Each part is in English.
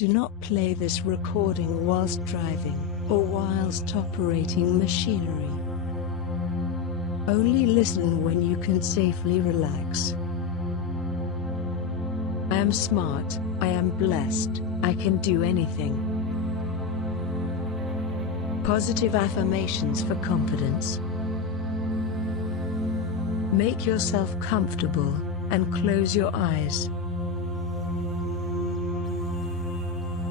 Do not play this recording whilst driving, or whilst operating machinery. Only listen when you can safely relax. I am smart, I am blessed, I can do anything. Positive affirmations for confidence. Make yourself comfortable, and close your eyes.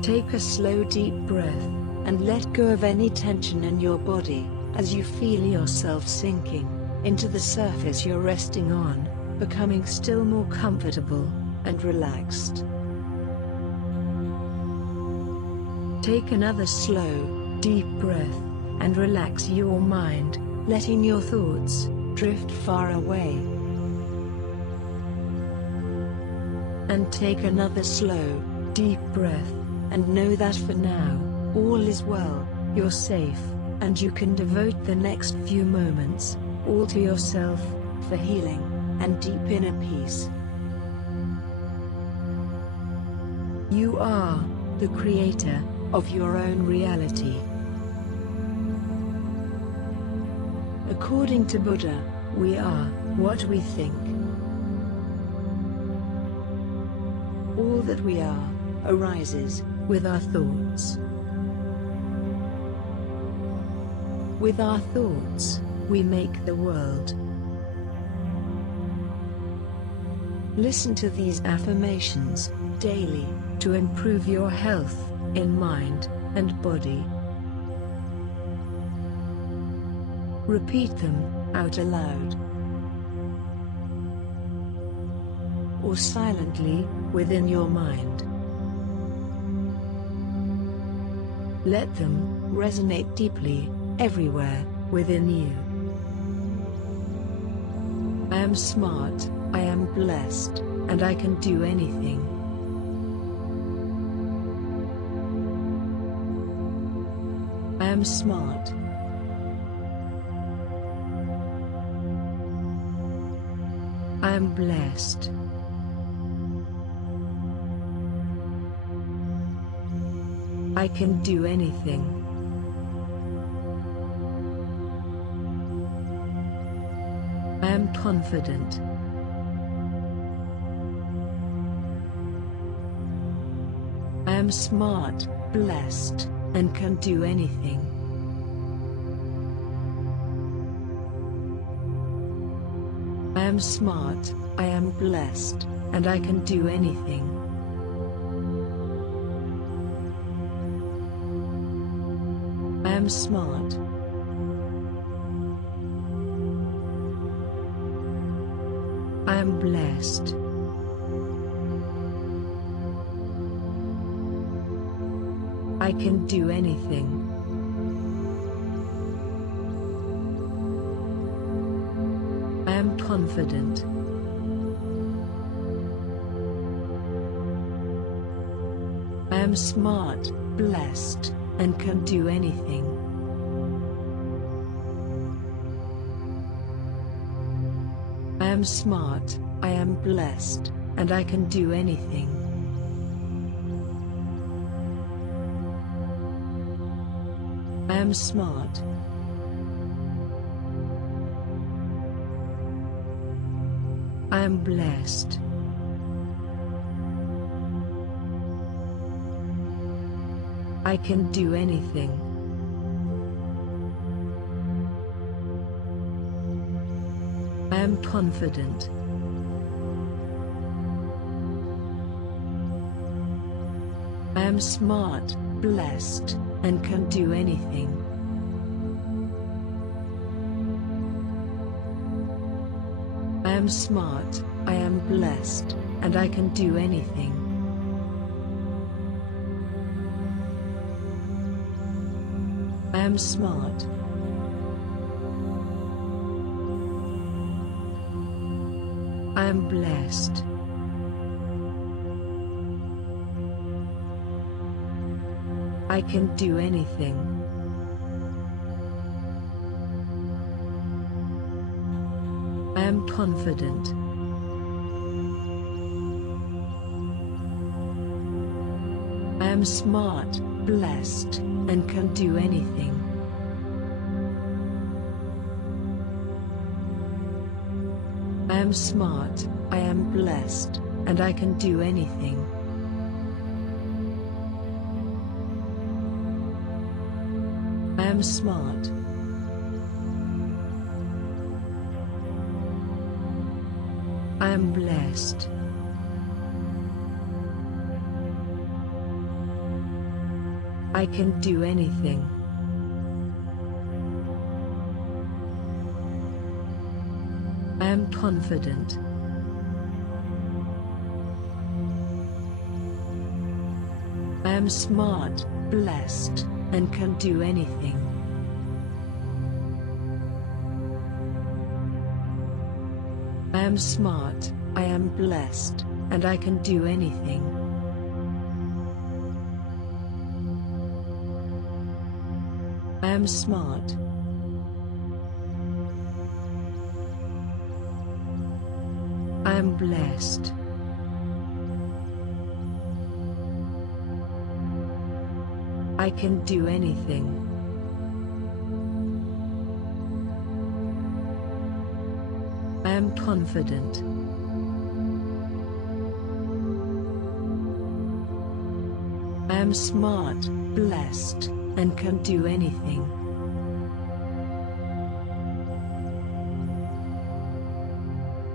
Take a slow deep breath, and let go of any tension in your body, as you feel yourself sinking into the surface you're resting on, becoming still more comfortable and relaxed. Take another slow, deep breath, and relax your mind, letting your thoughts drift far away. And take another slow, deep breath, and know that for now, all is well, you're safe, and you can devote the next few moments, all to yourself, for healing, and deep inner peace. You are the creator of your own reality. According to Buddha, we are what we think. All that we are arises with our thoughts. With our thoughts, we make the world. Listen to these affirmations daily to improve your health in mind and body. Repeat them out aloud or silently within your mind. Let them resonate deeply everywhere within you. I am smart, I am blessed, and I can do anything. I am smart. I am blessed. I can do anything. I am confident. I am smart, blessed, and can do anything. I am smart, I am blessed, and I can do anything. I am smart. I am blessed. I can do anything. I am confident. I am smart, blessed, and can do anything. I am smart, I am blessed, and I can do anything. I am smart. I am blessed. I can do anything. I am confident. I am smart, blessed, and can do anything. I am smart, I am blessed, and I can do anything. I am smart. I am blessed. I can do anything. I am confident. I am smart, blessed, and can do anything. I am smart, I am blessed, and I can do anything. I am smart. I am blessed. I can do anything. I am confident. I am smart, blessed, and can do anything. I am smart, I am blessed, and I can do anything. I am smart. I am blessed. I can do anything. I am confident. I am smart, blessed, and can do anything.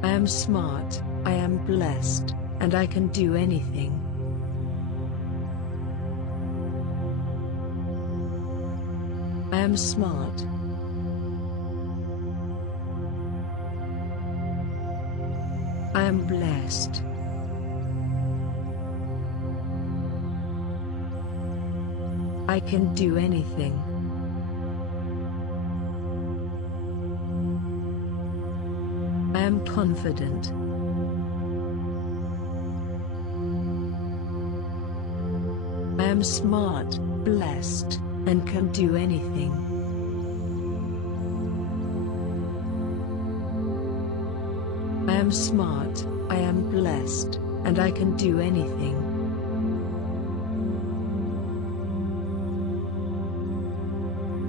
I am smart, I am blessed, and I can do anything. I am smart. I am blessed. I can do anything. I am confident. I am smart, blessed, and can do anything. I am smart, I am blessed, and I can do anything.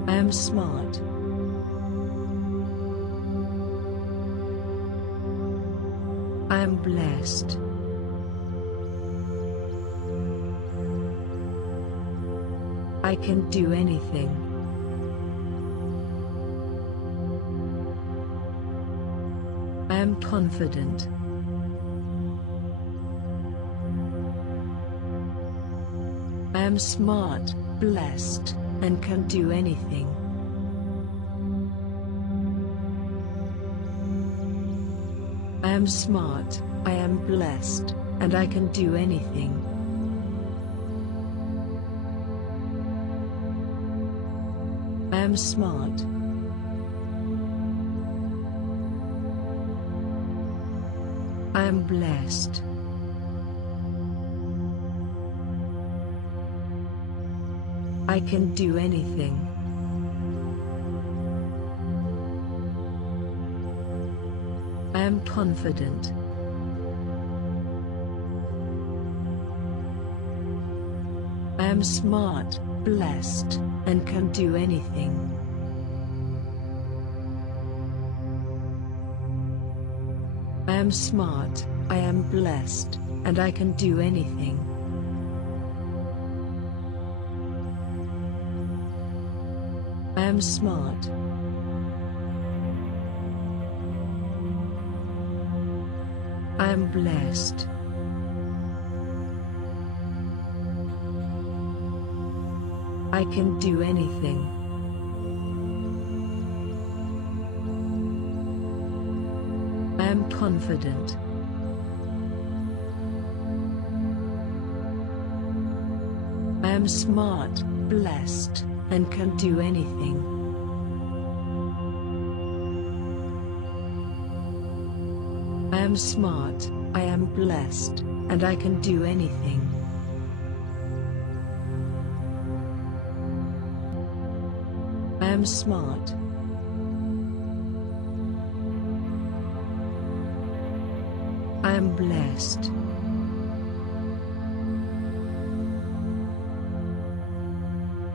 I am smart. I am blessed. I can do anything. I am confident. I am smart, blessed, and can do anything. I am smart, I am blessed, and I can do anything. I am smart. I am blessed. I can do anything. I am confident. I am smart, blessed, and can do anything. I am smart, I am blessed, and I can do anything. I am smart. I am blessed. I can do anything. I am confident. I am smart, blessed, and can do anything. I am smart, I am blessed, and I can do anything. I am smart. I am blessed.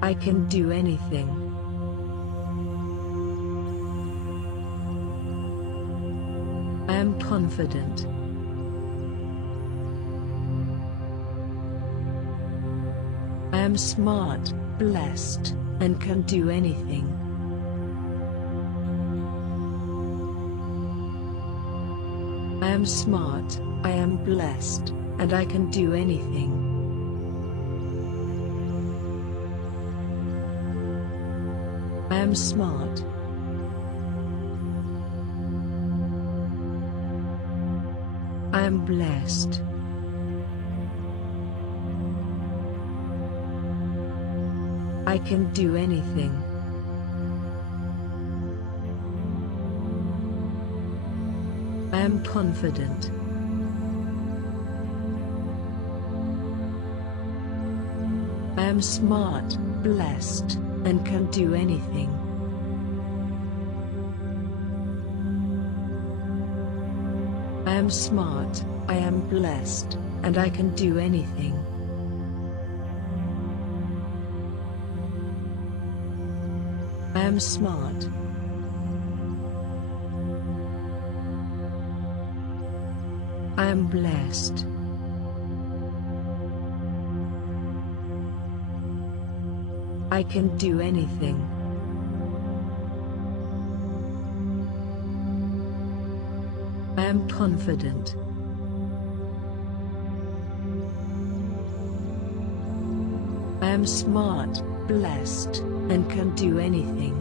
I can do anything. I am confident. I am smart, blessed, and can do anything. I am smart, I am blessed, and I can do anything. I am smart. I am blessed. I can do anything. I am confident. I am smart, blessed, and can do anything. I am smart, I am blessed, and I can do anything. I am smart. I am blessed. I can do anything. I am confident. I am smart, blessed, and can do anything.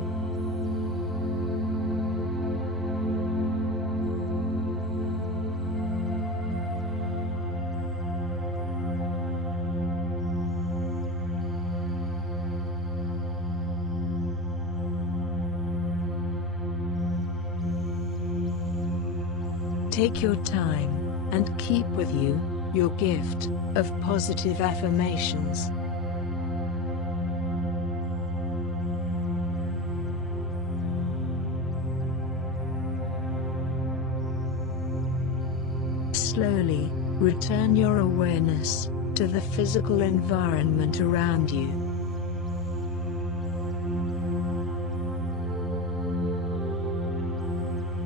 Take your time, and keep with you, your gift of positive affirmations. Slowly, return your awareness to the physical environment around you.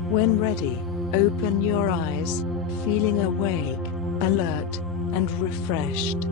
When ready, open your eyes, feeling awake, alert, and refreshed.